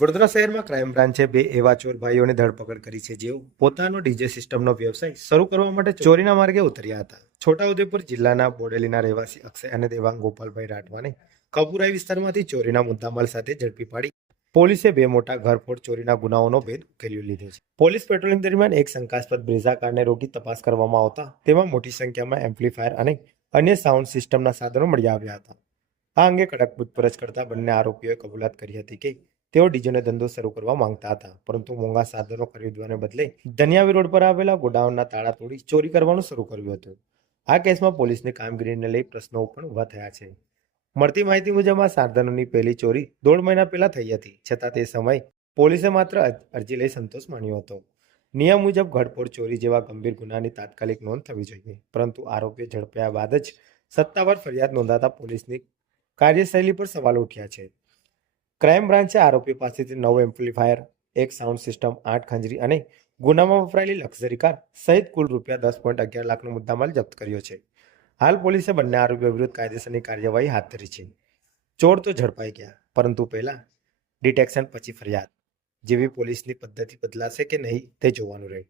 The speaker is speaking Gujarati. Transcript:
વડોદરા શહેરમાં ક્રાઇમ બ્રાન્ચે બે એવા ચોર ભાઈઓની ધરપકડ કરી છે જેઓ પોતાનો ડીજે સિસ્ટમનો વ્યવસાય શરૂ કરવા માટે ચોરીના માર્ગે ઉતર્યા હતા. છોટાઉદેપુર જિલ્લાના બોડેલીના રહેવાસી અક્ષય અને દેવાંગ ગોપાલભાઈ રાઠવાને કપુરાઈ વિસ્તારમાંથી ચોરીના મુદ્દામાલ સાથે ઝડપી પાડી પોલીસે બે મોટા ઘરફોડ ચોરીના ગુનાઓનો ભેદ ઉકેલી લીધો છે. પોલીસ પેટ્રોલિંગ દરમિયાન એક શંકાસ્પદ બ્રેઝા કારને રોકી તપાસ કરવામાં આવતા તેમાં મોટી સંખ્યામાં એમ્પ્લીફાયર અને અન્ય સાઉન્ડ સિસ્ટમના સાધનો મળી આવ્યા હતા. આ અંગે કડક પૂછપરછ કરતા બંને આરોપીઓએ કબૂલાત કરી હતી કે તેઓ ડીજેનો ધંધો શરૂ કરવા માંગતા હતા, પરંતુ મોંઘા સાધનો ખરીદવાને બદલે ધનિયાવી રોડ પર આવેલા ગોડાઉનના તાળા તોડી ચોરી કરવાનું શરૂ કર્યું હતું. આ કેસમાં પોલીસની કામગીરીને લઈ પ્રશ્નો પણ ઊભા થયા છે. મળતી માહિતી મુજબ આ સાધનોની પહેલી ચોરી 1.5 મહિના પહેલા થઈ હતી, છતાં તે સમયે પોલીસે માત્ર અરજી લઈ સંતોષ માન્યો હતો. નિયમ મુજબ ઘરફોડ ચોરી જેવા ગંભીર ગુનાની તાત્કાલિક નોંધ થવી જોઈએ, પરંતુ આરોપીઓ ઝડપાયા બાદ જ સત્તાવાર ફરિયાદ નોંધાતા પોલીસની કાર્યશૈલી પર સવાલ ઉઠ્યા છે. ક્રાઇમ બ્રાન્ચે આરોપીઓ પાસેથી 9 એમ્પ્લીફાયર, એક સાઉન્ડ સિસ્ટમ, 8 ખંજરી અને ગુનામાં વપરાયેલી લક્ઝરી કાર સહિત કુલ ₹10.11 લાખનો મુદ્દામાલ જપ્ત કર્યો છે. હાલ પોલીસે બંને આરોપીઓ વિરુદ્ધ કાયદેસરની કાર્યવાહી હાથ ધરી છે. ચોર તો ઝડપાઈ ગયા, પરંતુ પહેલા ડિટેક્શન પછી ફરિયાદ જેવી પોલીસની પદ્ધતિ બદલાશે કે નહીં તે જોવાનું રહ્યું.